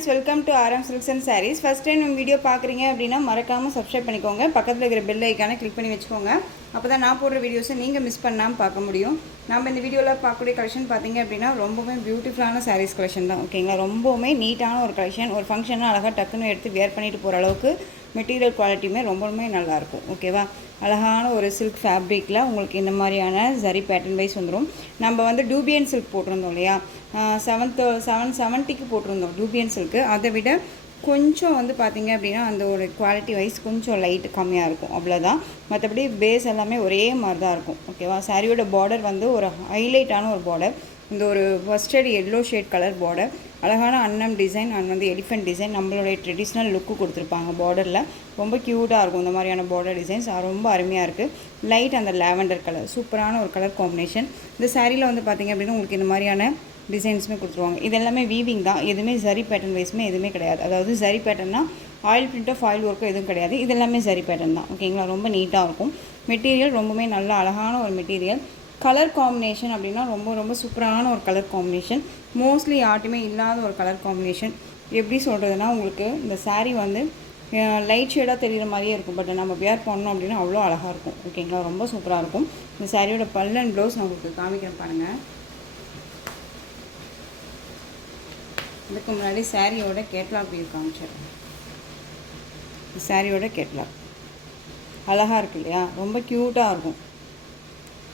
friends, welcome to RM Silks and Sarees. First time நம்ம video பார்க்குறீங்க அப்படின்னா மறக்காமல் சப்ஸ்கிரைப் பண்ணிக்கோங்க. பக்கத்தில் இருக்கிற பெல் ஐக்கானை கிளிக் பண்ணி வச்சுக்கோங்க. அப்போ தான் நான் போடுற வீடியோஸை நீங்கள் மிஸ் பண்ணாமல் பார்க்க முடியும். நம்ம இந்த வீடியோவில் பார்க்கக்கூடிய கலெக்ஷன் பார்த்தீங்க அப்படின்னா ரொம்பவே பியூட்டிஃபுல்லான சாரீஸ் கலெக்ஷன் தான். ஓகேங்களா, ரொம்பவுமே நீட்டான ஒரு கலெக்ஷன். ஒரு ஃபங்க்ஷனாக அழகாக டக்குன்னு எடுத்து வேர் பண்ணிட்டு போகிற அளவுக்கு மெட்டீரியல் குவாலிட்டியுமே ரொம்பவுமே நல்லாயிருக்கும். ஓகேவா, அழகான ஒரு சில்க் ஃபேப்ரிக்கில் உங்களுக்கு இந்த மாதிரியான ஜரி பேட்டர்ன் வைஸ் வந்துடும். நம்ம வந்து டூபியன் சில்க் போட்டிருந்தோம் இல்லையா, 770 போட்டிருந்தோம் டூபியன் சில்க்கு. அதை விட கொஞ்சம் வந்து பார்த்திங்க அப்படின்னா அந்த ஒரு குவாலிட்டி வைஸ் கொஞ்சம் லைட் கம்மியாக இருக்கும், அவ்வளோதான். மற்றபடி பேஸ் எல்லாமே ஒரே மாதிரி தான் இருக்கும். ஓகேவா, சாரியோட பார்டர் வந்து ஒரு ஹைலைட்டான ஒரு பார்டர். இந்த ஒரு ஃபஸ்டட் எல்லோ ஷேட் கலர் பார்டர், அழகான அன்னம் டிசைன் அண்ட் வந்து எலிஃபென்ட் டிசைன், நம்மளுடைய ட்ரெடிஷ்னல் லுக்கு கொடுத்துருப்பாங்க. பார்டரில் ரொம்ப க்யூட்டாக இருக்கும் இந்த மாதிரியான பார்டர் டிசைன்ஸ், ரொம்ப அருமையாக இருக்குது. லைட் அந்த லாவெண்டர் கலர், சூப்பரான ஒரு கலர் காம்பினேஷன். இந்த சாரியில் வந்து பார்த்திங்க அப்படின்னா உங்களுக்கு இந்த மாதிரியான டிசைன்ஸுமே கொடுத்துருவாங்க. இது எல்லாமே வீவிங் தான், எதுவுமே ஜரி பேட்டர்ன் வைஸுமே எதுவுமே கிடையாது. அதாவது ஜரி பேட்டர்னா ஆயில் பிரிண்ட்டோ ஃபாயில் ஒர்க்கோ எதுவும் கிடையாது. இது எல்லாமே ஜரி பேட்டர்ன் தான். ஓகேங்களா, ரொம்ப நீட்டாக இருக்கும். மெட்டீரியல் ரொம்பவே நல்ல அழகான ஒரு மெட்டீரியல். கலர் காம்பினேஷன் அப்படின்னா ரொம்ப ரொம்ப சூப்பரான ஒரு கலர் காம்பினேஷன். மோஸ்ட்லி யார்ட்டுமே இல்லாத ஒரு கலர் காம்பினேஷன். எப்படி சொல்கிறதுனா, உங்களுக்கு இந்த சாரீ வந்து லைட் ஷேடாக தெரிகிற மாதிரியே இருக்கும், பட் நம்ம வேர் பண்ணோம் அப்படின்னா அவ்வளோ அழகாக இருக்கும். ஓகேங்களா, ரொம்ப சூப்பராக இருக்கும். இந்த சாரியோட பல்லு அண்ட் ப்ளவுஸ் நான் உங்களுக்கு காமிக்கிறேன் பாருங்கள். இதுக்கு முன்னாடி சாரியோட கேட்லாக் வியூ காமிச்சிடுறேன். இந்த சாரியோட கேட்லாக் அழகாக இருக்குது இல்லையா, ரொம்ப க்யூட்டாக இருக்கும்.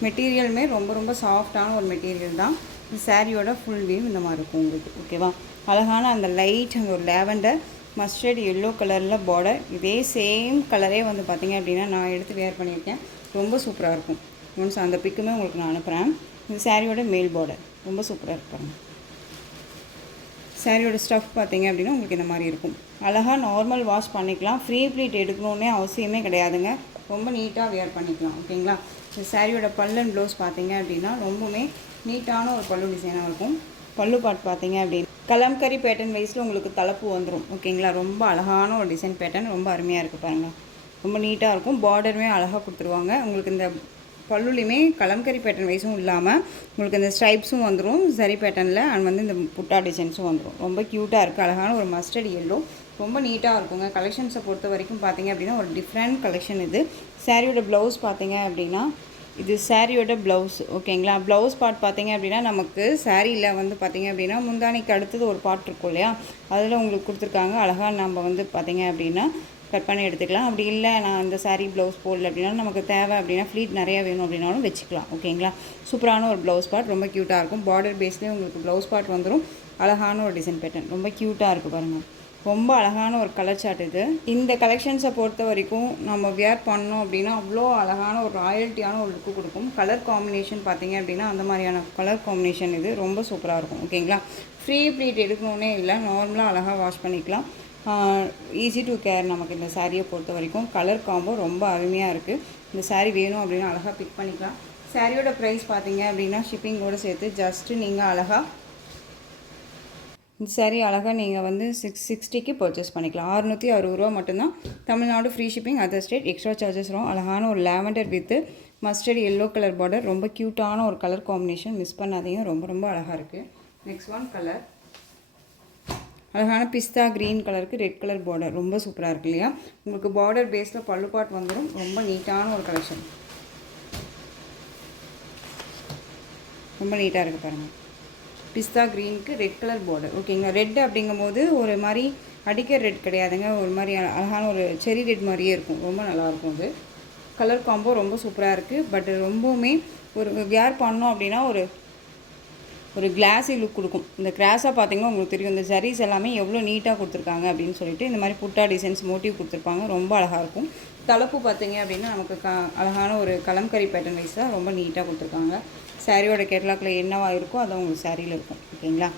மெட்டீரியலுமே ரொம்ப ரொம்ப சாஃப்டான ஒரு மெட்டீரியல் தான். இந்த சாரியோட ஃபுல் வியூ இந்த மாதிரி இருக்கும் உங்களுக்கு. ஓகேவா, அழகான அந்த லைட் அந்த ஒரு லேவெண்டர் மஸ்டர்ட் எல்லோ கலரில் பார்டர். இதே சேம் கலரே வந்து பார்த்திங்க அப்படின்னா நான் எடுத்து வேர் பண்ணியிருக்கேன், ரொம்ப சூப்பராக இருக்கும். ஒன்ஸ் அந்த பிக்குமே உங்களுக்கு நான் அனுப்புகிறேன். இந்த சாரியோட மேல் பார்டர் ரொம்ப சூப்பராக இருப்பாங்க. சாரியோட ஸ்டஃப் பார்த்திங்க அப்படின்னா உங்களுக்கு இந்த மாதிரி இருக்கும். அழகாக நார்மல் வாஷ் பண்ணிக்கலாம், ஃப்ரீ ப்ளீட் எடுக்கணுன்னே அவசியமே கிடையாதுங்க, ரொம்ப நீட்டாக வேர் பண்ணிக்கலாம். ஓகேங்களா, இந்த சாரியோட பல்லு அண்ட் ப்ளவுஸ் பார்த்திங்க அப்படின்னா ரொம்பவுமே நீட்டான ஒரு பல்லு டிசைனாக இருக்கும். பல்லு பாட் பார்த்திங்க அப்படின்னா கலம்கரி பேட்டர்ன் வைஸில் உங்களுக்கு தலைப்பு வந்துடும். ஓகேங்களா, ரொம்ப அழகான ஒரு டிசைன் பேட்டர்ன், ரொம்ப அருமையாக இருக்குது பாருங்கள், ரொம்ப நீட்டாக இருக்கும். பார்டருமே அழகாக கொடுத்துருவாங்க. உங்களுக்கு இந்த பல்லுலையுமே கலம்கரி பேட்டர்ன் வைஸும் இல்லாமல் உங்களுக்கு இந்த ஸ்ட்ரைப்ஸும் வந்துடும் சரி பேட்டர்னில், அண்ட் வந்து இந்த புட்டா டிசைன்ஸும் வந்துடும். ரொம்ப க்யூட்டாக இருக்குது. அழகான ஒரு மஸ்டர்ட் எல்லோ, ரொம்ப நீட்டாக இருக்குங்க. கலெக்ஷன்ஸை பொறுத்த வரைக்கும் பார்த்திங்க அப்படின்னா ஒரு டிஃப்ரெண்ட் கலெக்ஷன் இது. சாரியோட ப்ளவுஸ் பார்த்திங்க அப்படின்னா இது சாரியோட ப்ளவுஸ். ஓகேங்களா, ப்ளவுஸ் பார்ட் பார்த்திங்க அப்படின்னா நமக்கு சாரியில் வந்து பார்த்திங்க அப்படின்னா முந்தானிக்கு அடுத்தது ஒரு பார்ட் இருக்கும் இல்லையா, அதில் உங்களுக்கு கொடுத்துருக்காங்க. அழகாக நம்ம வந்து பார்த்திங்க அப்படின்னா கட் பண்ணி எடுத்துக்கலாம். அப்படி இல்லை நான் இந்த சாரீ ப்ளவுஸ் போடல அப்படின்னாலும் நமக்கு தேவை அப்படின்னா ஃப்ளீட் நிறையா வேணும் அப்படின்னாலும் வச்சுக்கலாம். ஓகேங்களா, சூப்பரான ஒரு ப்ளவுஸ் பார்ட், ரொம்ப க்யூட்டாக இருக்கும். பார்டர் பேஸ்லேயே உங்களுக்கு ப்ளவுஸ் பார்ட் வந்துடும். அழகான ஒரு டிசைன் பேட்டர்ன், ரொம்ப க்யூட்டாக இருக்குது பாருங்கள். ரொம்ப அழகான ஒரு கலர் சார்ட் இது. இந்த கலெக்ஷன்ஸை பொறுத்த வரைக்கும் நம்ம வியர் பண்ணோம் அப்படின்னா அவ்வளோ அழகான ஒரு ராயல்ட்டியான ஒரு லுக்கு கொடுக்கும். கலர் காம்பினேஷன் பார்த்திங்க அப்படின்னா அந்த மாதிரியான கலர் காம்பினேஷன் இது ரொம்ப சூப்பராக இருக்கும். ஓகேங்களா, ஃப்ரீ ப்ளீட் எடுக்கணுன்னே இல்லை, நார்மலாக அழகாக வாஷ் பண்ணிக்கலாம். ஈஸி டு கேர் நமக்கு இந்த சாரியை பொறுத்த வரைக்கும். கலர் காம்போ ரொம்ப அருமையாக இருக்குது. இந்த சாரீ வேணும் அப்படின்னா அழகாக பிக் பண்ணிக்கலாம். சாரியோட ப்ரைஸ் பார்த்திங்க அப்படின்னா ஷிப்பிங்கோடு சேர்த்து ஜஸ்ட்டு நீங்கள் அழகாக இந்த சாரீ அழகாக நீங்கள் வந்து 660க்கு பர்ச்சேஸ் பண்ணிக்கலாம். 660 ரூபா மட்டும்தான். Tamil Nadu free shipping, other state extra charges வரும். அழகான ஒரு lavender with mustard yellow colour border, ரொம்ப க்யூட்டான ஒரு கலர் காம்பினேஷன், மிஸ் பண்ணாதீங்க, ரொம்ப ரொம்ப அழகாக இருக்குது. நெக்ஸ்ட் ஒன் கலர் அழகான பிஸ்தா க்ரீன் கலருக்கு ரெட் கலர் பார்டர், ரொம்ப சூப்பராக இருக்குது இல்லையா. உங்களுக்கு பார்டர் பேஸில் பல்லு பாட் வந்துடும். ரொம்ப நீட்டான ஒரு கலெக்ஷன், ரொம்ப நீட்டாக இருக்குது பாருங்கள். பிஸ்தா க்ரீனுக்கு ரெட் கலர் பார்டர். ஓகேங்களா, ரெட் அப்படிங்கும்போது ஒரு மாதிரி அடிக்கிற ரெட் கிடையாதுங்க, ஒரு மாதிரி அழகான ஒரு செரி ரெட் மாதிரியே இருக்கும், ரொம்ப நல்லாயிருக்கும். அது கலர் காம்போ ரொம்ப சூப்பராக இருக்குது. பட் ரொம்பவுமே ஒரு வேர் பண்ணோம் அப்படின்னா ஒரு கிளாஸி லுக் கொடுக்கும். இந்த கிராஸாக பார்த்திங்கன்னா உங்களுக்கு தெரியும், இந்த ஜரீஸ் எல்லாமே எவ்வளோ நீட்டாக கொடுத்துருக்காங்க அப்படின்னு சொல்லிட்டு. இந்த மாதிரி புட்டா டிசைன்ஸ் மோட்டிவ் கொடுத்துருப்பாங்க, ரொம்ப அழகாக இருக்கும். தலைப்பு பார்த்திங்க அப்படின்னா நமக்கு அழகான ஒரு கலம்கரி பேட்டர்ன் வைஸ் தான், ரொம்ப நீட்டாக கொடுத்துருக்காங்க. சாரியோட கேட்லாக்கில் என்னவா இருக்கோ அது உங்களுக்கு சாரியில் இருக்கும். ஓகேங்களா,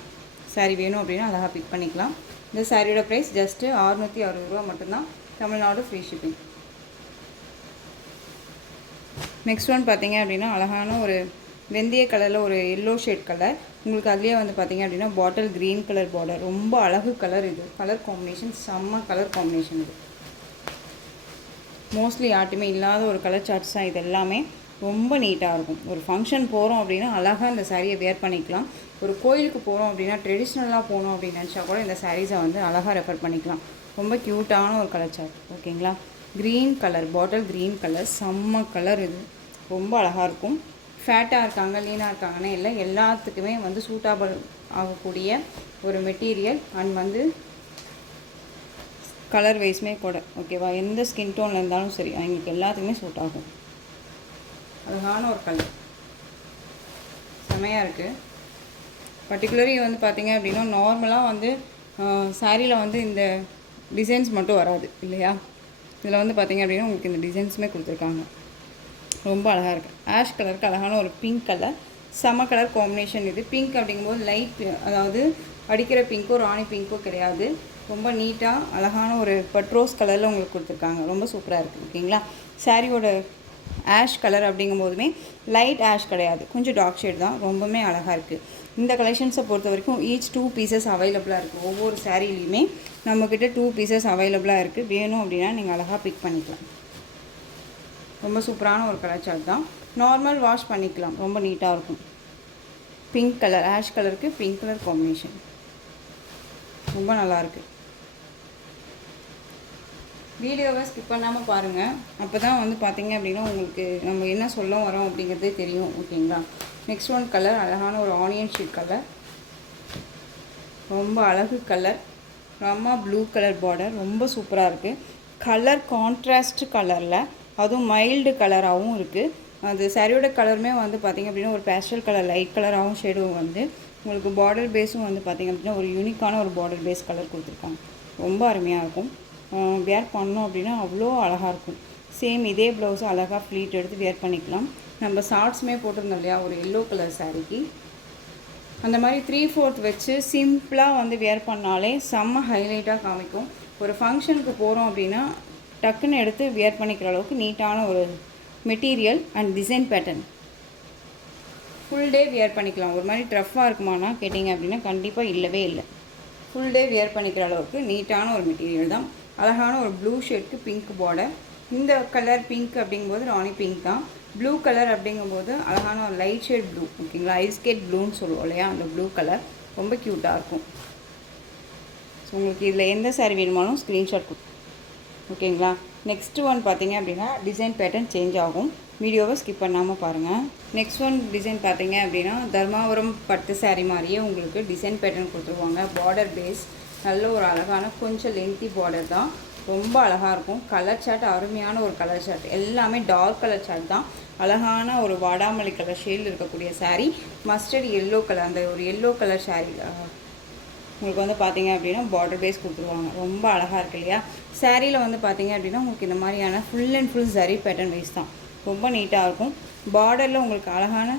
சாரீ வேணும் அப்படின்னா அழகாக பிக் பண்ணிக்கலாம். இந்த சாரியோட ப்ரைஸ் ஜஸ்ட்டு 660 ரூபா மட்டும்தான். Tamil Nadu free shipping. Next one பார்த்திங்க அப்படின்னா அழகான ஒரு வெந்தய கலரில் ஒரு எல்லோ ஷேட் கலர், உங்களுக்கு அதுலேயே வந்து பார்த்திங்க அப்படின்னா பாட்டில் க்ரீன் கலர் பார்டர், ரொம்ப அழகு கலர் இது. கலர் காம்பினேஷன் செம்ம கலர் காம்பினேஷன் இது. மோஸ்ட்லி யார்ட்டுமே இல்லாத ஒரு கலர் சார்ட்ஸ் தான் இது எல்லாமே. ரொம்ப நீட்டாக இருக்கும். ஒரு ஃபங்க்ஷன் போகிறோம் அப்படின்னா அழகாக இந்த சாரியை வேர் பண்ணிக்கலாம். ஒரு கோயிலுக்கு போகிறோம் அப்படின்னா ட்ரெடிஷ்னலாக போகணும் அப்படின்னு நினச்சா கூட இந்த சாரீஸை வந்து அழகாக ரெஃபர் பண்ணிக்கலாம். ரொம்ப க்யூட்டான ஒரு கலர் சார்ட். ஓகேங்களா, green colour, bottle green colour, செம்ம கலர். இது ரொம்ப அழகாக இருக்கும். ஃபேட்டாக இருக்காங்க, லீனாக இருக்காங்கன்னு இல்லை, எல்லாத்துக்குமே வந்து சூட்டாபிள் ஆகக்கூடிய ஒரு மெட்டீரியல் அண்ட் வந்து கலர் வைஸ்மே கூட. ஓகேவா, எந்த ஸ்கின் டோனில் இருந்தாலும் சரி அவங்களுக்கு எல்லாத்துக்குமே சூட் ஆகும். அழகான ஒரு கலர், செமையாக இருக்குது. பர்டிகுலரி வந்து பார்த்திங்க அப்படின்னா நார்மலாக வந்து சாரியில் வந்து இந்த டிசைன்ஸ் மட்டும் வராது இல்லையா, இதில் வந்து பார்த்திங்க அப்படின்னா உங்களுக்கு இந்த டிசைன்ஸுமே கொடுத்துருக்காங்க. ரொம்ப அழகாக இருக்குது. ஆஷ் கலருக்கு அழகான ஒரு பிங்க் கலர், செம கலர் காம்பினேஷன். இது பிங்க் அப்படிங்கும்போது லைட், அதாவது அடிக்கிற பிங்க்கோ ராணி பிங்க்கோ கிடையாது. ரொம்ப நீட்டாக அழகான ஒரு பட்ரோஸ் கலரில் உங்களுக்கு கொடுத்துருக்காங்க. ரொம்ப சூப்பராக இருக்குது. ஓகேங்களா, சாரியோட ஆஷ் கலர் அப்படிங்கும்போதுமே லைட் ஆஷ் கிடையாது, கொஞ்சம் டார்க் ஷேட் தான். ரொம்பவுமே அழகாக இருக்குது. இந்த கலெக்ஷன்ஸை பொறுத்த வரைக்கும் ஈச் 2 பீசஸ் அவைலபிளாக இருக்குது. ஒவ்வொரு சாரீலையுமே நம்மக்கிட்ட 2 பீசஸ் அவைலபிளாக இருக்குது. வேணும் அப்படின்னா நீங்கள் அழகாக பிக் பண்ணிக்கலாம். ரொம்ப சூப்பரான ஒரு கலர் சார்ட் தான். நார்மல் வாஷ் பண்ணிக்கலாம், ரொம்ப நீட்டாக இருக்கும். பிங்க் கலர், ஆஷ் கலருக்கு பிங்க் கலர் காம்பினேஷன் ரொம்ப நல்லாயிருக்கு. வீடியோவை ஸ்கிப் பண்ணாமல் பாருங்கள், அப்போ தான் வந்து பார்த்திங்க அப்படின்னா உங்களுக்கு நம்ம என்ன சொல்ல வரோம் அப்படிங்கிறதே தெரியும். ஓகேங்களா, நெக்ஸ்ட் ஒன் கலர் அழகான ஒரு ஆனியன் ஷீட் கலர், ரொம்ப அழகு colour. Rama blue colour border, ரொம்ப சூப்பராக இருக்குது. கலர் கான்ட்ராஸ்ட் கலரில், அதுவும் மைல்டு கலராகவும் இருக்குது. அது சாரியோட கலருமே வந்து பார்த்திங்க அப்படின்னா ஒரு பேஸ்டல் கலர், லைட் கலராகவும் ஷேடும் வந்து உங்களுக்கு பார்டர் பேஸும் வந்து பார்த்திங்க அப்படின்னா ஒரு யூனிக்கான ஒரு பார்டர் பேஸ் கலர் கொடுத்துருக்காங்க. ரொம்ப அருமையாக இருக்கும். வேர் பண்ணோம் அப்படின்னா அவ்வளோ அழகாக இருக்கும். சேம் இதே ப்ளவுஸு அழகாக ஃப்ளீட் எடுத்து வேர் பண்ணிக்கலாம். நம்ம ஷார்ட்ஸுமே போட்டிருந்தோம் இல்லையா ஒரு எல்லோ கலர் சாரிக்கு, அந்த மாதிரி 3/4 வச்சு சிம்பிளாக வந்து வேர் பண்ணாலே செம்ம ஹைலைட்டாக காமிக்கும். ஒரு ஃபங்க்ஷனுக்கு போகிறோம் அப்படின்னா டக்குன்னு எடுத்து வேர் பண்ணிக்கிற அளவுக்கு நீட்டான ஒரு material and design pattern. Full day wear பண்ணிக்கலாம். ஒரு மாதிரி ட்ரஃப்பாக இருக்குமானா கேட்டிங்க அப்படின்னா கண்டிப்பாக இல்லவே இல்லை. ஃபுல் டே வியர் பண்ணிக்கிற அளவுக்கு நீட்டான ஒரு மெட்டீரியல் தான். அழகான ஒரு ப்ளூ ஷேட்க்கு பிங்க் பார்டர். இந்த கலர் பிங்க் அப்படிங்கும்போது ராணி பிங்க் தான். ப்ளூ கலர் அப்படிங்கும்போது அழகான ஒரு லைட் ஷேட் ப்ளூ. ஓகேங்களா, ஐஸ்கேட் ப்ளூன்னு சொல்லுவோம் இல்லையா, அந்த ப்ளூ கலர் ரொம்ப க்யூட்டாக இருக்கும். ஸோ உங்களுக்கு இதில் எந்த சாரீ வேணுமாலும் ஸ்க்ரீன்ஷாட் கொடுக்கும். ஓகேங்களா, நெக்ஸ்ட் ஒன் பார்த்தீங்க அப்படின்னா டிசைன் பேட்டர்ன் சேஞ்ச் ஆகும். வீடியோவை ஸ்கிப் பண்ணாமல் பாருங்கள். நெக்ஸ்ட் ஒன் டிசைன் பார்த்தீங்க அப்படின்னா தர்மாபுரம் பட்டு சாரீ மாதிரியே உங்களுக்கு டிசைன் பேட்டர்ன் கொடுத்துருவாங்க. பார்டர் பேஸ் நல்ல ஒரு அழகான கொஞ்சம் லென்த்தி பார்டர் தான். ரொம்ப அழகாக இருக்கும். கலர் சார்ட் அருமையான ஒரு கலர் சார்ட். எல்லாமே டார்க் கலர் சார்ட் தான். அழகான ஒரு வாடாமல்லி கலர் ஷேடில் இருக்கக்கூடிய சாரீ, மஸ்டர்ட் எல்லோ கலர், அந்த ஒரு எல்லோ கலர் சாரீ உங்களுக்கு வந்து பார்த்தீங்க அப்படின்னா பார்டர் பேஸ் கொடுத்துருவாங்க. ரொம்ப அழகாக இருக்குது இல்லையா. சாரியில் வந்து பார்த்தீங்க அப்படின்னா உங்களுக்கு இந்த மாதிரியான ஃபுல் அண்ட் ஃபுல் சரி பேட்டர்ன் வைஸ் தான். ரொம்ப நீட்டாக இருக்கும். பார்டரில் உங்களுக்கு அழகான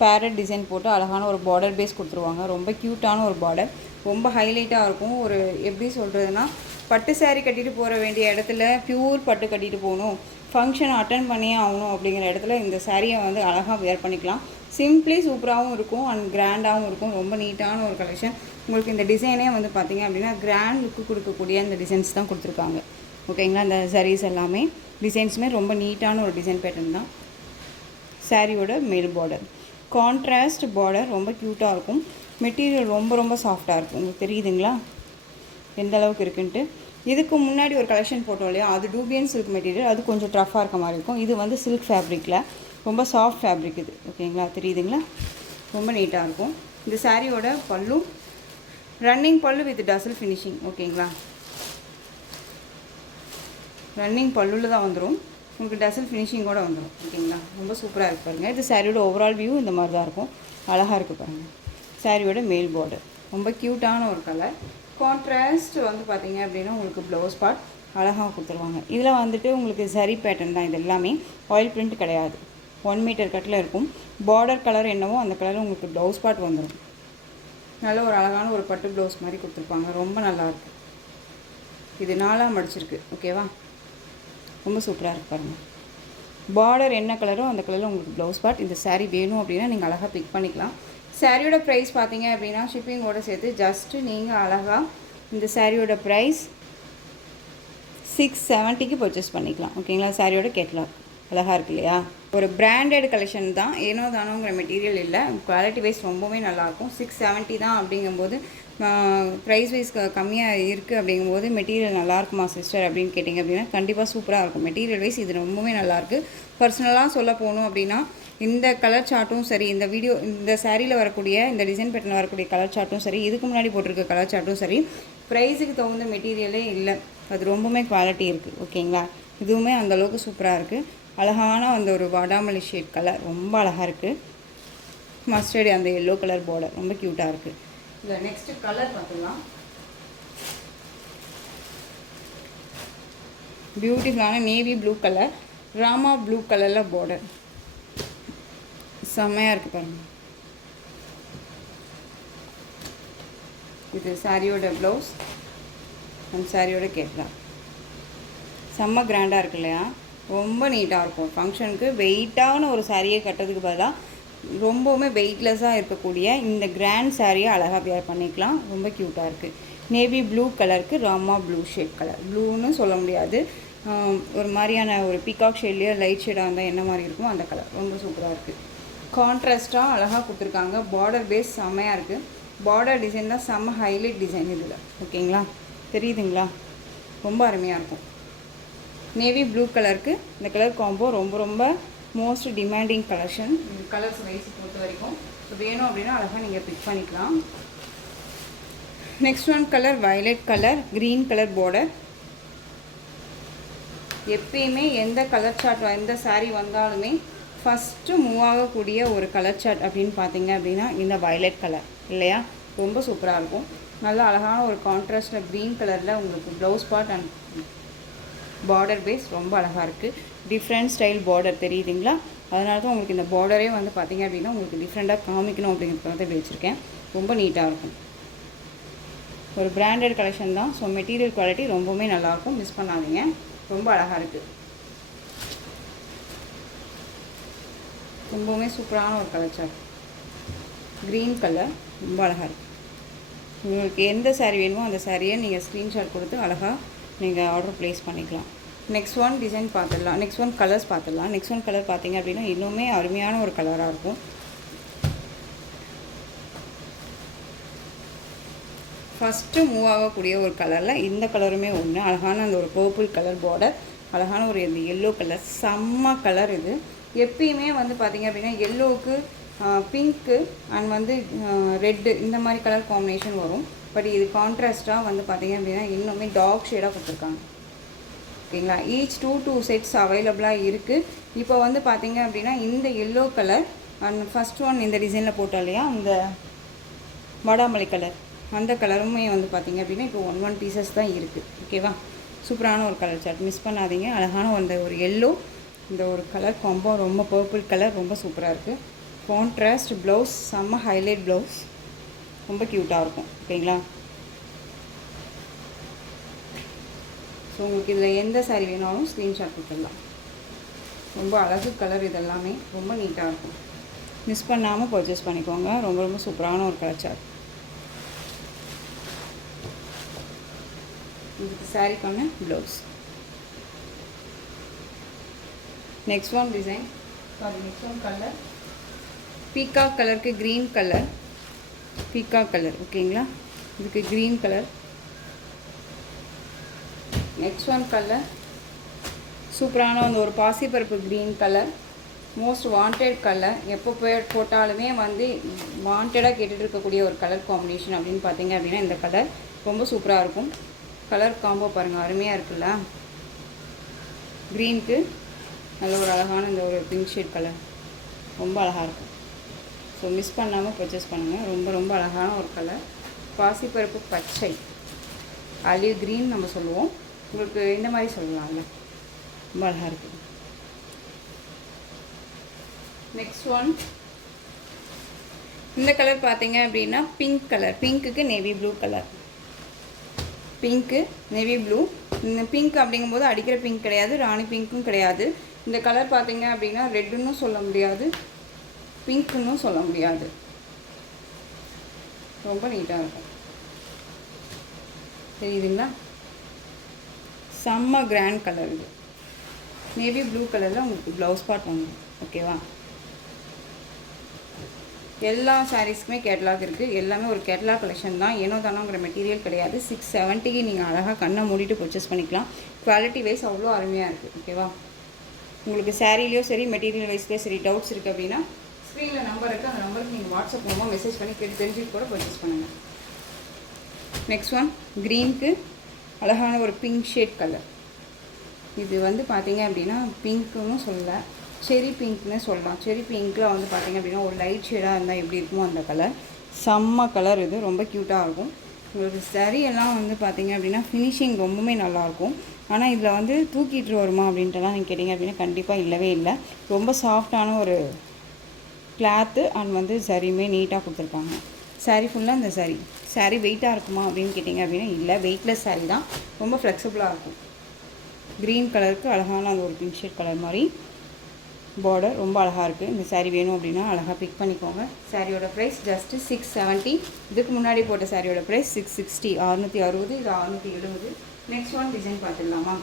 பேரட் டிசைன் போட்டு அழகான ஒரு பார்டர் பேஸ் கொடுத்துருவாங்க. ரொம்ப க்யூட்டான ஒரு பார்டர், ரொம்ப ஹைலைட்டாக இருக்கும். ஒரு எப்படி சொல்கிறதுனா, பட்டு சாரீ கட்டிட்டு போகிற வேண்டிய இடத்துல பியூர் பட்டு கட்டிட்டு போகணும், ஃபங்க்ஷன் அட்டன் பண்ணியே ஆகணும் அப்படிங்கிற இடத்துல இந்த சாரியை வந்து அழகாக வேர் பண்ணிக்கலாம். சிம்பிளி சூப்பராகவும் இருக்கும் அண்ட் கிராண்டாகவும் இருக்கும். ரொம்ப நீட்டான ஒரு கலெக்ஷன். உங்களுக்கு இந்த டிசைனே வந்து பார்த்திங்க அப்படின்னா கிராண்ட் லுக்கு கொடுக்கக்கூடிய இந்த டிசைன்ஸ் தான் கொடுத்துருக்காங்க. ஓகேங்களா, இந்த சாரீஸ் எல்லாமே டிசைன்ஸுமே ரொம்ப நீட்டான ஒரு டிசைன் பேட்டர்ன் தான். சாரியோட மேல் பார்டர் கான்ட்ராஸ்ட் பார்டர் ரொம்ப க்யூட்டாக இருக்கும். மெட்டீரியல் ரொம்ப ரொம்ப சாஃப்டாக இருக்கும். உங்களுக்கு தெரியுதுங்களா எந்த அளவுக்கு இருக்குன்ட்டு. இதுக்கு முன்னாடி ஒரு கலெக்ஷன் போட்டோம் இல்லையா, அது டூபியன் சில்க் மெட்டீரியல், அது கொஞ்சம் டஃப்பாக இருக்க மாதிரி இருக்கும். இது வந்து சில்க் ஃபேப்ரிக்கில் ரொம்ப சாஃப்ட் ஃபேப்ரிக் இது. ஓகேங்களா, தெரியுதுங்களா, ரொம்ப நீட்டாக இருக்கும். இந்த சாரியோட பல்லு ரன்னிங் பல்லு வித் டசல் ஃபினிஷிங். ஓகேங்களா, ரன்னிங் பல்லுவில் தான் வந்துடும். உங்களுக்கு டசல் ஃபினிஷிங்கோடு வந்துடும். ஓகேங்களா, ரொம்ப சூப்பராக இருக்குது பாருங்கள். இது சாரியோட ஓவரால் வியூ இந்த மாதிரி தான் இருக்கும். அழகாக இருக்குது பாருங்கள். சாரியோட மேல் பார்டர் ரொம்ப க்யூட்டான ஒரு கலர். கான்ட்ராஸ்ட் வந்து பார்த்திங்க அப்படின்னா உங்களுக்கு ப்ளவுஸ் பார்ட் அழகாக கொடுத்துருவாங்க. இதில் வந்துட்டு உங்களுக்கு சரி பேட்டர்ன் தான். இது எல்லாமே ஆயில் பிரிண்ட் கிடையாது. 1 மீட்டர் கட்டில் இருக்கும். பார்டர் கலர் என்னவோ அந்த கலரில் உங்களுக்கு ப்ளவுஸ் பார்ட் வந்துடும். நல்ல ஒரு அழகான ஒரு பட்டு ப்ளவுஸ் மாதிரி கொடுத்துருப்பாங்க. ரொம்ப நல்லாயிருக்கு. இது 4ஆக மடிச்சிருக்கு. ஓகேவா, ரொம்ப சூப்பராக இருக்குது பாருங்கள். பார்டர் என்ன கலரோ அந்த கலரில் உங்களுக்கு ப்ளவுஸ் பார்ட். இந்த சாரீ வேணும் அப்படின்னா நீங்கள் அழகாக பிக் பண்ணிக்கலாம். சாரியோட ப்ரைஸ் பார்த்தீங்க அப்படின்னா ஷிப்பிங்கோடு சேர்த்து ஜஸ்ட்டு நீங்கள் அழகாக இந்த சாரியோட ப்ரைஸ் 670க்கு பர்ச்சேஸ் பண்ணிக்கலாம். ஓகேங்களா, சாரியோட கேட்லாக் அழகாக இருக்கு இல்லையா? ஒரு பிராண்டட் கலெக்ஷன் தான், ஏனோ தானோங்கிற மெட்டீரியல் இல்லை, குவாலிட்டி வைஸ் ரொம்பவே நல்லாயிருக்கும். 670 தான் அப்படிங்கும்போது ப்ரைஸ் வைஸ் கம்மியாக இருக்குது அப்படிங்கும்போது மெட்டீரியல் நல்லாயிருக்குமா சிஸ்டர் அப்படின்னு கேட்டிங்க அப்படின்னா கண்டிப்பாக சூப்பராக இருக்கும். மெட்டீரியல் வைஸ் இது ரொம்பவே நல்லாயிருக்கு. பர்சனலாக சொல்ல போகணும் அப்படின்னா இந்த கலர் சார்ட்டும் சரி, இந்த வீடியோ இந்த சாரியில் வரக்கூடிய இந்த டிசைன் பேட்டர்ன் வரக்கூடிய கலர் சார்ட்டும் சரி, இதுக்கு முன்னாடி போட்டிருக்க கலர் சார்ட்டும் சரி, ப்ரைஸுக்கு தகுந்த மெட்டீரியலே இல்லை, அது ரொம்பவுமே குவாலிட்டி இருக்குது. ஓகேங்களா? இதுவுமே அந்தளவுக்கு சூப்பராக இருக்குது. அழகான அந்த ஒரு வாடாமல்லி ஷேட் கலர் ரொம்ப அழகாக இருக்குது. மஸ்டர்டு அந்த எல்லோ கலர் பார்டர் ரொம்ப க்யூட்டாக இருக்குது. இந்த நெக்ஸ்ட்டு கலர் பார்த்துக்கலாம். பியூட்டிஃபுல்லான navy blue colour, Rama blue கலரில் பார்டர் செம்மையாக இருக்குது பாருங்கள். இது சாரியோட ப்ளவுஸ் அந்த சாரியோட கேட்கலாம். செம்ம கிராண்டாக இருக்கு இல்லையா? ரொம்ப நீட்டாக இருக்கும். ஃபங்க்ஷனுக்கு வெயிட்டான ஒரு சாரியை கட்டுறதுக்கு பதிலாக ரொம்பவுமே வெயிட்லெஸ்ஸாக இருக்கக்கூடிய இந்த கிராண்ட் சாரியை அழகாக வியர் பண்ணிக்கலாம். ரொம்ப க்யூட்டாக இருக்குது. நேவி ப்ளூ கலருக்கு ராமா ப்ளூ ஷேட் கலர், ப்ளூன்னு சொல்ல முடியாது, ஒரு மாதிரியான ஒரு பீகாக் ஷேட்லேயே லைட் ஷேடாக இருந்தால் என்ன மாதிரி இருக்குமோ அந்த கலர் ரொம்ப சூப்பராக இருக்குது. கான்ட்ராஸ்ட்டாக அழகாக கொடுத்துருக்காங்க. பார்டர் பேஸ் செம்மையாக இருக்குது. பார்டர் டிசைன் தான் செம்ம ஹைலைட் டிசைன் இதில். ஓகேங்களா? தெரியுதுங்களா? ரொம்ப அருமையாக இருக்கும். நேவி ப்ளூ கலருக்கு இந்த கலர் காம்போ ரொம்ப ரொம்ப மோஸ்ட் டிமாண்டிங் கலெக்ஷன். இந்த கலர்ஸ் வைஸ் பொறுத்த வரைக்கும் வேணும் அப்படின்னா அழகாக நீங்கள் பிக் பண்ணிக்கலாம். Next one colour violet colour, green colour border. எப்பயுமே எந்த கலர் சார்ட் எந்த சாரீ வந்தாலுமே ஃபஸ்ட்டு மூவ் ஆகக்கூடிய ஒரு கலர் சார்ட் அப்படின்னு பார்த்தீங்க அப்படின்னா இந்த வயலட் கலர் இல்லையா? ரொம்ப சூப்பராக இருக்கும். நல்லா அழகான ஒரு கான்ட்ராஸ்டில் க்ரீன் கலரில் உங்களுக்கு blouse part and border base ரொம்ப அழகாக இருக்குது. டிஃப்ரெண்ட் ஸ்டைல் பார்டர் தெரியுதுங்களா? அதனால தான் உங்களுக்கு இந்த பார்டரே வந்து பார்த்திங்க அப்படின்னா உங்களுக்கு டிஃப்ரெண்ட்டாக காமிக்கணும் அப்படிங்கிறதுக்காக தான் வச்சுருக்கேன். ரொம்ப நீட்டாக இருக்கும். ஒரு பிராண்டட் கலெக்ஷன் தான். ஸோ மெட்டீரியல் குவாலிட்டி ரொம்பவுமே நல்லாயிருக்கும், மிஸ் பண்ணாதீங்க. ரொம்ப அழகாக இருக்குது. ரொம்பவுமே சூப்பரான ஒரு கலர் சார்ட். க்ரீன் கலர் ரொம்ப அழகாக இருக்குது. உங்களுக்கு எந்த சாரீ வேணுமோ அந்த சாரியை நீங்கள் ஸ்க்ரீன்ஷாட் கொடுத்து அழகாக நீங்கள் ஆர்டர் ப்ளேஸ் பண்ணிக்கலாம். நெக்ஸ்ட் ஒன் டிசைன் பார்த்துடலாம். நெக்ஸ்ட் ஒன் கலர்ஸ் பார்த்துடலாம். நெக்ஸ்ட் ஒன் கலர் பார்த்தீங்க அப்படின்னா இன்னுமே அருமையான ஒரு கலராக இருக்கும். ஃபஸ்ட்டு மூவ் ஆகக்கூடிய ஒரு கலரில் இந்த கலருமே ஒன்று. அழகான அந்த ஒரு பர்பிள் கலர் பார்டர், அழகான ஒரு இந்த எல்லோ கலர், செம்ம கலர் இது. எப்பயுமே வந்து பார்த்திங்க அப்படின்னா எல்லோவுக்கு பிங்க்கு அண்ட் வந்து ரெட்டு இந்த மாதிரி கலர் காம்பினேஷன் வரும். பட் இது கான்ட்ராஸ்ட்டாக வந்து பார்த்திங்க அப்படின்னா இன்னுமே டார்க் ஷேடாக கொடுத்துருக்காங்க. ஓகேங்களா? ஈச் 2 செட்ஸ் அவைலபிளாக இருக்குது. இப்போ வந்து பார்த்திங்க அப்படின்னா இந்த yellow colour and first one இந்த டிசைனில் போட்டோம் இல்லையா, அந்த வாடாமல்லி கலர், அந்த கலருமே வந்து பார்த்திங்க அப்படின்னா இப்போ 1 பீசஸ் தான் இருக்குது. ஓகேவா? சூப்பரான ஒரு கலர் சார்ட், மிஸ் பண்ணாதீங்க. அழகான அந்த ஒரு எல்லோ, இந்த ஒரு கலர் காம்போ ரொம்ப பர்பிள் கலர் ரொம்ப சூப்பராக இருக்குது. கான்ட்ராஸ்ட் ப்ளவுஸ், செம்ம ஹைலைட் ப்ளவுஸ், ரொம்ப க்யூட்டாக இருக்கும். ஓகேங்களா? ஸோ உங்களுக்கு இதில் எந்த சாரீ வேணாலும் ஸ்க்ரீன்ஷாட் கொடுத்துடலாம். ரொம்ப அழகு கலர், இதெல்லாமே ரொம்ப நீட்டாக இருக்கும். மிஸ் பண்ணாமல் பர்ச்சேஸ் பண்ணிக்கோங்க. ரொம்ப ரொம்ப சூப்பரான ஒரு கலர் சார்ட். இதுக்கு சாரீக்கான blouse. Next one design next one colour peacock கலருக்கு க்ரீன் கலர், பீகாக் கலர். ஓகேங்களா? இதுக்கு green colour. Next one colour சூப்பரான அந்த ஒரு பாசிப்பருப்பு green colour, most wanted colour. எப்போ போட்டாலுமே வந்து வாண்டடாக கேட்டுட்டு இருக்கக்கூடிய ஒரு கலர் காம்பினேஷன் அப்படின்னு பார்த்தீங்க அப்படின்னா இந்த கலர் ரொம்ப சூப்பராக இருக்கும். கலர் காம்போ பாருங்கள், அருமையாக இருக்குல்ல? க்ரீனுக்கு நல்ல ஒரு அழகான இந்த ஒரு பிங்க் ஷேட் கலர் ரொம்ப அழகாக இருக்கும். ஸோ மிஸ் பண்ணாமல் பர்ச்சேஸ் பண்ணுங்கள். ரொம்ப ரொம்ப அழகான ஒரு கலர். பாசிப்பருப்பு பச்சை, ஆலிவ் க்ரீன் நம்ம சொல்லுவோம், உங்களுக்கு இந்த மாதிரி சொல்லலாம்ல, ரொம்ப அழகாக இருக்குது. நெக்ஸ்ட் ஒன் இந்த கலர் பார்த்தீங்க அப்படின்னா பிங்க் கலர், பிங்க்குக்கு நேவி ப்ளூ கலர், பிங்க்கு நேவி ப்ளூ. இந்த பிங்க் அப்படிங்கும்போது அடிக்கிற பிங்க் கிடையாது, ராணி பிங்க்கும் கிடையாது. இந்த கலர் பார்த்தீங்க அப்படின்னா ரெட்டுன்னு சொல்ல முடியாது, பிங்க்குன்னு சொல்ல முடியாது. ரொம்ப நீட்டாக இருக்கும். தெரியுதுங்களா? செம்ம கிராண்ட் கலர் இது. நேவி ப்ளூ கலரில் உங்களுக்கு ப்ளவுஸ் பார்ட் வந்துடும். ஓகேவா? எல்லா சாரீஸ்க்குமே கேட்லாக் இருக்குது. எல்லாமே ஒரு கேட்லாக் கலெக்ஷன் தான். ஏனோ தானோங்கிற மெட்டீரியல் கிடையாது. 670க்கு நீங்கள் அழகாக கண்ணை மூடிட்டு பர்ச்சேஸ் பண்ணிக்கலாம். குவாலிட்டி வைஸ் அவ்வளோ அருமையாக இருக்குது. ஓகேவா? உங்களுக்கு சாரீலேயோ சரி மெட்டீரியல் வைஸ்லேயோ சரி டவுட்ஸ் இருக்குது அப்படின்னா ஸ்க்ரீனில் நம்பர் இருக்குது. அந்த நம்பருக்கு நீங்கள் வாட்ஸ்அப் மூலமாக மெசேஜ் பண்ணி கேட்டு தெரிஞ்சுட்டு கூட பர்ச்சேஸ் பண்ணுங்கள். நெக்ஸ்ட் ஒன் க்ரீனுக்கு அழகான ஒரு பிங்க் ஷேட் கலர். இது வந்து பார்த்தீங்க அப்படின்னா பிங்க்குன்னு சொல்லலை, செரி பிங்க்னு சொல்லலாம். செரி பிங்க்கில் வந்து பார்த்திங்க அப்படின்னா ஒரு லைட் ஷேடாக இருந்தால் எப்படி இருக்குமோ அந்த கலர். செம்ம கலர். இது ரொம்ப க்யூட்டாக இருக்கும். உங்களுக்கு சரியெல்லாம் வந்து பார்த்திங்க அப்படின்னா ஃபினிஷிங் ரொம்பவுமே நல்லாயிருக்கும். ஆனால் இதில் வந்து தூக்கிட்டு வருமா அப்படின்ட்டுலாம் நீங்கள் கேட்டிங்க அப்படின்னா கண்டிப்பாக இல்லவே இல்லை. ரொம்ப சாஃப்டான ஒரு கிளாத்து அண்ட் வந்து சரியுமே நீட்டாக கொடுத்துருக்காங்க. சாரீ ஃபுல்லாக இந்த சாரீ வெயிட்டாக இருக்குமா அப்படின்னு கேட்டிங்க அப்படின்னா இல்லை, வெயிட்லெஸ் சாரீ தான். ரொம்ப ஃப்ளெக்சிபிளாக இருக்கும். க்ரீன் கலருக்கு அழகான அந்த ஒரு பிங்க் ஷேட் கலர் மாதிரி பார்டர் ரொம்ப அழகாக இருக்குது. இந்த சாரீ வேணும் அப்படின்னா அழகாக பிக் பண்ணிக்கோங்க. சாரியோட ப்ரைஸ் ஜஸ்ட்டு 670. இதுக்கு முன்னாடி போட்ட சாரியோட ப்ரைஸ் 660, 660. இது 670. நெக்ஸ்ட் ஒன் டிசைன் பார்த்துடலாமா?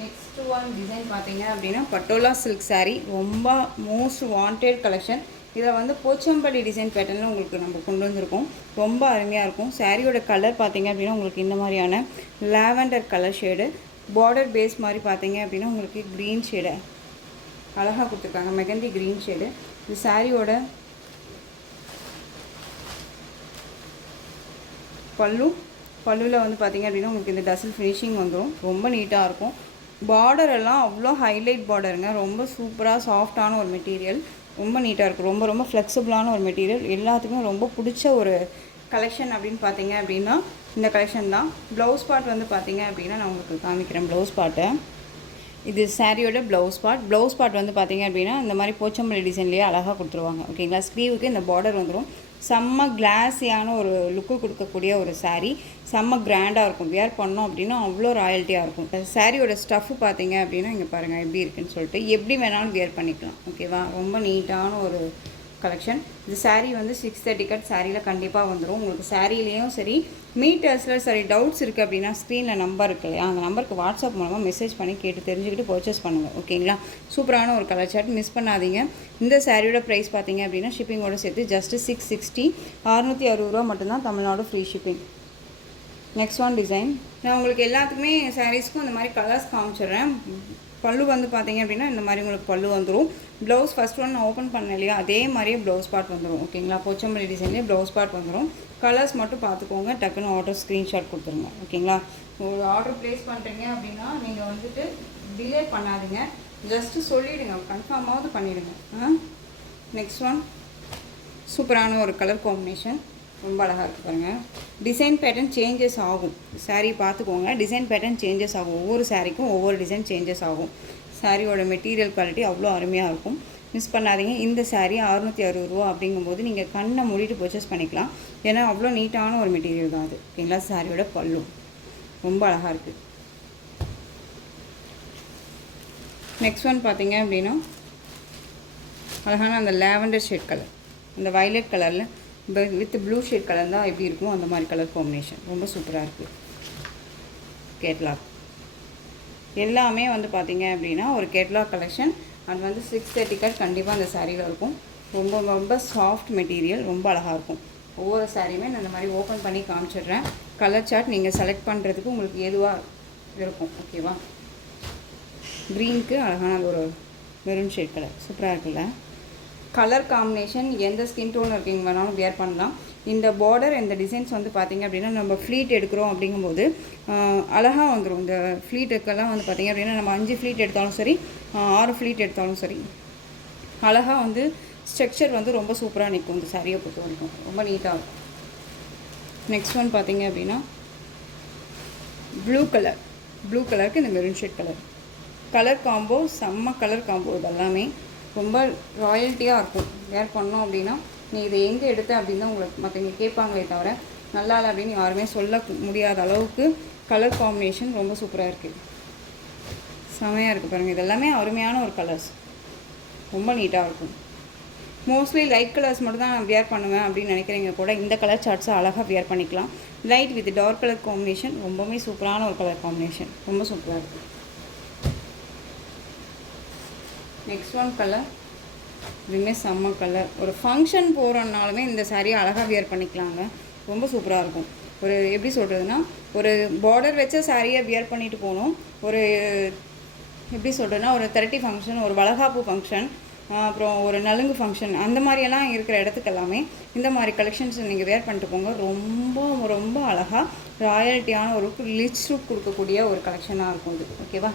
நெக்ஸ்ட் ஒன் டிசைன் பார்த்தீங்க அப்படின்னா பட்டோலா சில்க் சாரீ. ரொம்ப மோஸ்ட் வாண்டட் கலெக்ஷன். இதில் வந்து போச்சம்பள்ளி டிசைன் பேட்டர்னில் உங்களுக்கு நம்ம கொண்டு வந்திருக்கோம். ரொம்ப அருமையாக இருக்கும். சாரியோட கலர் பார்த்தீங்க அப்படின்னா உங்களுக்கு இந்த மாதிரியான lavender colour shade. Border base மாதிரி பார்த்தீங்க அப்படின்னா உங்களுக்கு க்ரீன் ஷேடு அழகாக கொடுத்துருக்காங்க, மெகந்தி க்ரீன் ஷேடு. இது சாரியோட பல்லுவில் வந்து பார்த்திங்க அப்படின்னா உங்களுக்கு இந்த டசில் ஃபினிஷிங் வந்துடும். ரொம்ப நீட்டாக இருக்கும். பார்டர் எல்லாம் அவ்வளோ ஹைலைட் பார்டருங்க. ரொம்ப சூப்பராக சாஃப்டான ஒரு மெட்டீரியல். ரொம்ப நீட்டாக இருக்கும். ரொம்ப ரொம்ப ஃப்ளெக்சிபிளான ஒரு மெட்டீரியல். எல்லாத்துக்குமே ரொம்ப பிடிச்ச ஒரு கலெக்ஷன் அப்படின்னு பார்த்தீங்க அப்படின்னா இந்த கலெக்ஷன் தான். ப்ளவுஸ் பார்ட் வந்து பார்த்தீங்க அப்படின்னா நான் உங்களுக்கு காமிக்கிறேன் ப்ளவுஸ் பார்ட்டை. இது சாரியோட ப்ளவுஸ் பார்ட் வந்து பார்த்தீங்க அப்படின்னா இந்த மாதிரி போச்சம்பள்ளி டிசைன்லேயே அழகாக கொடுத்துருவாங்க. ஓகேங்களா? ஸ்லீவுக்கு இந்த பார்டர் வந்துடும். செம்ம கிளாஸியான ஒரு லுக்கு கொடுக்கக்கூடிய ஒரு சாரீ. செம்ம கிராண்டாக இருக்கும். வியர் பண்ணோம் அப்படின்னா அவ்வளோ ராயல்ட்டியாக இருக்கும். சாரியோட ஸ்டஃப்பு பார்த்தீங்க அப்படின்னா இங்கே பாருங்கள் எப்படி இருக்குன்னு சொல்லிட்டு எப்படி வேணாலும் வியர் பண்ணிக்கலாம். ஓகேவா? ரொம்ப நீட்டான ஒரு கலெக்ஷன். இந்த சாரீ வந்து 630 கட் சாரியில் கண்டிப்பாக வந்துடும். உங்களுக்கு சாரீலேயும் சரி மீட்டர்ஸில் சரி டவுட்ஸ் இருக்குது அப்படின்னா ஸ்க்ரீனில் நம்பர் இருக்கு இல்லையா, அந்த நம்பருக்கு வாட்ஸ்அப் மூலமாக மெசேஜ் பண்ணி கேட்டு தெரிஞ்சுக்கிட்டு பர்ச்சேஸ் பண்ணுங்கள். ஓகேங்களா? சூப்பரான ஒரு கலர் சார்ட், மிஸ் பண்ணாதீங்க. இந்த சாரியோட ப்ரைஸ் பார்த்தீங்க அப்படின்னா ஷிப்பிங்கோட சேர்த்து ஜஸ்ட்டு 660, 660 ரூபா மட்டும்தான். Tamil Nadu free shipping. Next one design. நான் உங்களுக்கு எல்லாத்துக்குமே சாரீஸ்க்கும் இந்த மாதிரி கலர்ஸ் காமிச்சிடுறேன். பல்லு வந்து பார்த்தீங்க அப்படின்னா இந்த மாதிரி உங்களுக்கு பல்லு வந்துடும். ப்ளவுஸ் ஃபஸ்ட் ஒன் நான் ஓப்பன் பண்ண இல்லையா, அதே மாதிரியே ப்ளவுஸ் பார்ட் வந்துடும். ஓகேங்களா? போச்சம்பள்ளி டிசைன்லேயே ப்ளவுஸ் பார்ட் வந்துடும். கலர்ஸ் மட்டும் பார்த்துக்கோங்க. டக்குன்னு ஆர்டர் ஸ்க்ரீன்ஷாட் கொடுத்துருங்க. ஓகேங்களா? ஒரு ஆர்டர் ப்ளேஸ் பண்ணுறீங்க அப்படின்னா நீங்கள் வந்துட்டு டிலே பண்ணாதீங்க. ஜஸ்ட்டு சொல்லிவிடுங்க, கன்ஃபார்மாவது பண்ணிவிடுங்க. நெக்ஸ்ட் ஒன் சூப்பரான ஒரு கலர் காம்பினேஷன். ரொம்ப அழகாக இருக்குது பாருங்கள். டிசைன் பேட்டர்ன் சேஞ்சஸ் ஆகும். சாரீ பார்த்துக்கோங்க. டிசைன் பேட்டர்ன் சேஞ்சஸ் ஆகும். ஒவ்வொரு சாரீக்கும் ஒவ்வொரு டிசைன் சேஞ்சஸ் ஆகும். சாரியோட மெட்டீரியல் குவாலிட்டி அவ்வளோ அருமையாக இருக்கும். மிஸ் பண்ணாதீங்க. இந்த சாரீ 660 ரூபா அப்படிங்கும்போது நீங்கள் கண்ணை மூடிட்டு பர்ச்சேஸ் பண்ணிக்கலாம். ஏன்னா அவ்வளோ நீட்டான ஒரு மெட்டீரியல் தான் அது. ஓகேங்களா? சாரியோட பல்லு ரொம்ப அழகாக இருக்குது. நெக்ஸ்ட் ஒன் பார்த்தீங்க அப்படின்னா அழகான அந்த லாவெண்டர் ஷேட் கலர், அந்த வயலட் கலரில் வித் ப்ளூ ஷேட் கலர் தான் எப்படி இருக்குமோ அந்த மாதிரி கலர் காம்பினேஷன். ரொம்ப சூப்பராக இருக்குது. கேட்லாக் எல்லாமே வந்து பார்த்தீங்க அப்படின்னா ஒரு கேட்லாக் கலெக்ஷன். அது வந்து 630 கட் கண்டிப்பாக அந்த சாரியில் இருக்கும். ரொம்ப ரொம்ப சாஃப்ட் மெட்டீரியல். ரொம்ப அழகாக இருக்கும். ஒவ்வொரு சாரியுமே நான் இந்த மாதிரி ஓப்பன் பண்ணி காமிச்சிடுறேன். கலர் சார்ட் நீங்கள் செலக்ட் பண்ணுறதுக்கு உங்களுக்கு எதுவாக இருக்கும். ஓகேவா? க்ரீனுக்கு அழகான ஒரு மெரூன் ஷேட் கலர் சூப்பராக இருக்குல்ல? கலர் காம்பினேஷன் எந்த ஸ்கின் டோன் இருக்கீங்க வேணாலும் வியர் பண்ணலாம். இந்த பார்டர் இந்த டிசைன்ஸ் வந்து பார்த்திங்க அப்படின்னா நம்ம ஃப்ளீட் எடுக்கிறோம் அப்படிங்கும்போது அழகாக வந்துடும். இந்த ஃப்ளீட்டுக்கெல்லாம் வந்து பார்த்திங்க அப்படின்னா நம்ம 5 ஃப்ளீட் எடுத்தாலும் சரி 6 ஃப்ளீட் எடுத்தாலும் சரி அழகாக வந்து ஸ்ட்ரக்சர் வந்து ரொம்ப சூப்பராக நிற்கும். இந்த சாரியை பொறுத்த வரைக்கும் ரொம்ப நீட்டாக இருக்கும். நெக்ஸ்ட் ஒன் பார்த்திங்க அப்படின்னா ப்ளூ கலருக்கு இந்த மெரூன் ஷேட் கலர் காம்போ. செம்ம கலர் காம்போ. இதெல்லாமே ரொம்ப ராயல்ட்டியாக இருக்கும். வேர் பண்ணோம் அப்படின்னா நீ இதை எங்கே எடுத்த அப்படின்னு தான் உங்களுக்கு மற்றவங்க கேட்பாங்களே தவிர நல்லா இல்லை அப்படின்னு யாருமே சொல்ல முடியாத அளவுக்கு கலர் காம்பினேஷன் ரொம்ப சூப்பராக இருக்குது. செமையாக இருக்குது பாருங்கள். இதெல்லாமே அருமையான ஒரு கலர்ஸ். ரொம்ப நீட்டாக இருக்கும். மோஸ்ட்லி லைட் கலர்ஸ் மட்டும் தான் நான் வியர் பண்ணுவேன் அப்படின்னு நினைக்கிறீங்க கூட இந்த கலர் சார்ட்ஸை அழகாக வியர் பண்ணிக்கலாம். Light with dark colour combination, ரொம்பவே சூப்பரான ஒரு கலர் காம்பினேஷன், ரொம்ப சூப்பராக இருக்குது. நெக்ஸ்ட் ஒன் கலர், இதுவுமே செம்ம கலர். ஒரு ஃபங்க்ஷன் போகிறனாலுமே இந்த சாரீ அழகாக வியர் பண்ணிக்கலாங்க, ரொம்ப சூப்பராக இருக்கும். ஒரு எப்படி சொல்கிறதுனா, ஒரு பார்டர் வச்ச சாரியை வியர் பண்ணிட்டு போகணும். ஒரு எப்படி சொல்கிறதுனா, ஒரு 30 ஃபங்க்ஷன், ஒரு வளகாப்பு ஃபங்க்ஷன், அப்புறம் ஒரு நலுங்கு ஃபங்க்ஷன், அந்த மாதிரியெல்லாம் இருக்கிற இடத்துக்கு எல்லாமே இந்த மாதிரி கலெக்ஷன்ஸ் நீங்கள் வேர் பண்ணிட்டு போங்க. ரொம்ப ரொம்ப அழகாக ராயல்ட்டியான ஒரு ரிச் லுக் கொடுக்கக்கூடிய ஒரு கலெக்ஷனாக இருக்கும் இது. ஓகேவா?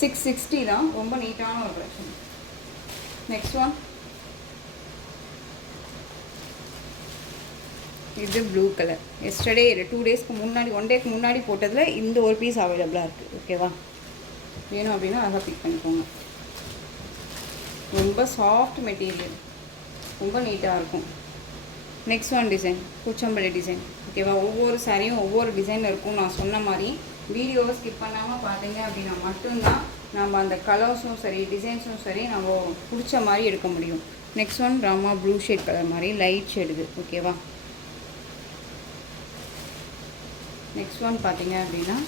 660 தான், ரொம்ப நீட்டான ஒரு கலெக்ஷன். நெக்ஸ்ட் ஒன், இது ப்ளூ கலர். எஸ்டர்டே 2 டேஸ்க்கு முன்னாடி, 1 டேக்கு முன்னாடி போட்டதில் இந்த ஒரு பீஸ் அவைலபிளாக இருக்குது. ஓகேவா? வேணும் அப்படின்னா அழகாக பிக் பண்ணிக்கோங்க. ரொம்ப சாஃப்ட் மெட்டீரியல், ரொம்ப நீட்டாக இருக்கும். Next one design, Pochampally design. ஓகேவா? ஒவ்வொரு சாரியும் ஒவ்வொரு டிசைன் இருக்கும். நான் சொன்ன மாதிரி வீடியோவை ஸ்கிப் பண்ணாமல் பார்த்தீங்க அப்படின்னா மட்டும்தான் நம்ம அந்த கலர்ஸும் சரி டிசைன்ஸும் சரி நம்ம பிடிச்ச மாதிரி எடுக்க முடியும். Next one Rama blue shade colour மாதிரி லைட் ஷேடுது. ஓகேவா? நெக்ஸ்ட் ஒன் பார்த்தீங்க அப்படின்னா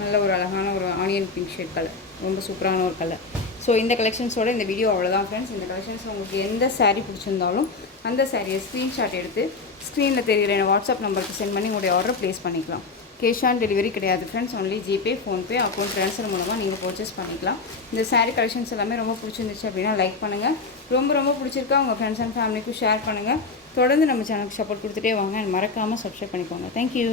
நல்ல ஒரு அழகான ஒரு ஆனியன் பிங்க் ஷேட் கலர், ரொம்ப சூப்பரான ஒரு கலர். ஸோ இந்த கலெக்ஷன்ஸோட இந்த வீடியோ அவ்வளோதான் ஃப்ரெண்ட்ஸ். இந்த கலெக்ஷன்ஸ் உங்களுக்கு எந்த சாரீ பிடிச்சிருந்தாலும் அந்த சாரியை ஸ்க்ரீன்ஷாட் எடுத்து ஸ்க்ரீனில் தெரிகிற வாட்ஸ்அப் நம்பருக்கு சென்ட் பண்ணி உங்களுடைய ஆர்டர் ப்ளேஸ் பண்ணிக்கலாம். கேஷ் ஆன் டெலிவரி கிடையாது friends, only GPay, PhonePe, account transfer மூலமாக நீங்கள் பர்ச்சேஸ் பண்ணிக்கலாம். இந்த சாரீ கலெக்ஷன்ஸ் எல்லாமே ரொம்ப பிடிச்சிருந்துச்சு அப்படின்னா லைக் பண்ணுங்கள். ரொம்ப பிடிச்சிருக்கா உங்கள் ஃப்ரெண்ட்ஸ் அண்ட் ஃபேமிலிக்கும் ஷேர் பண்ணுங்கள். தொடர்ந்து நம்ம சேனலுக்கு சப்போர்ட் கொடுத்துட்டே வாங்க. மறக்காமல் சப்ஸ்கிரைப் பண்ணிக்கோங்க. தேங்க்யூ.